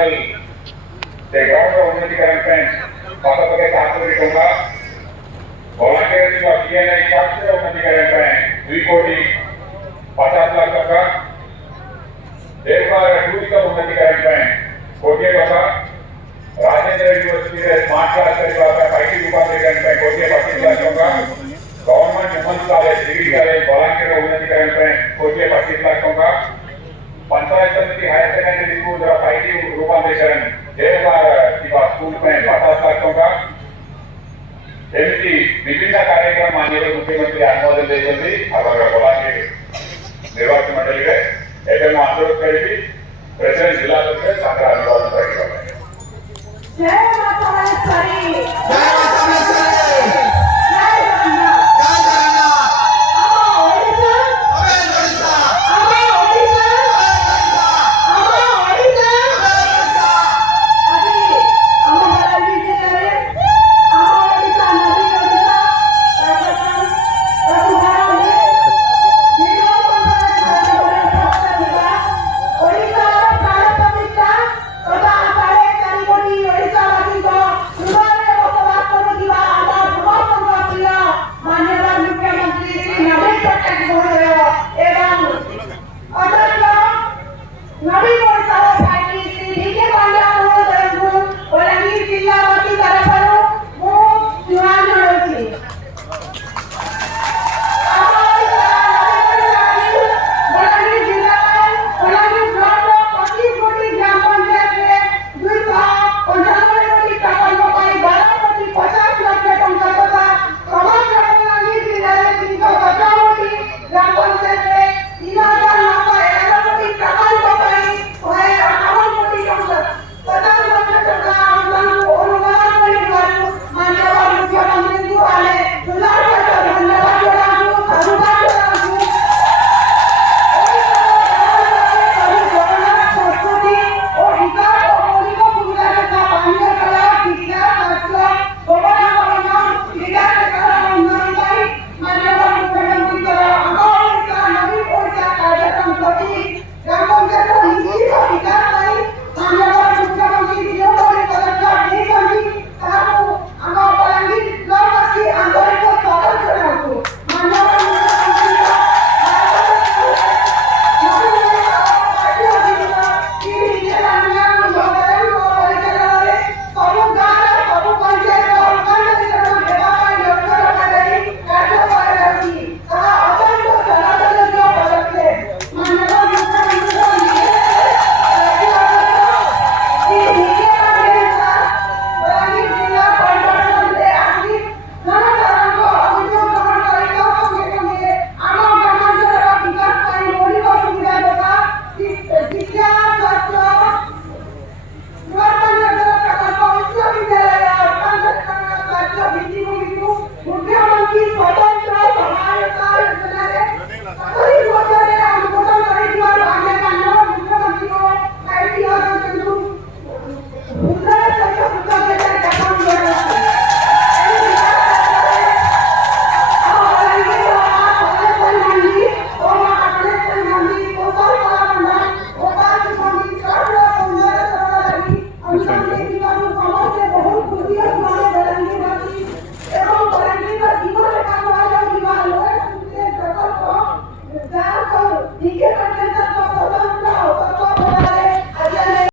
मंडल से गांव का उन्नतीकरण पे पके कार्पोरेट होगा वॉलंटियर का पीएनआई शास्त्र उन्नतीकरण पे 2 कोटी 50 लाख टका देवबार टूरिज्म उन्नतीकरण पे कोटी टका राजेंद्र यूनिवर्सिटी में स्मार्ट क्लास का आईटी रूपांतरीकरण पे कोटी 25 लाख टका government women's college degree college volunteer उन्नतीकरण पे कोटी 25 लाख टका panchayat samiti higher secondary school IT रूपांतरीकरण देवबार स्कूल में 50 लाख टका एमती विभिन्न कार्यक्रम माननीय मुख्यमंत्री अनुमोदन वॉलंटियर निर्वाचन मंडल के अनुरोध करी प्रेसिडेंट जिला अनुवाद जय माता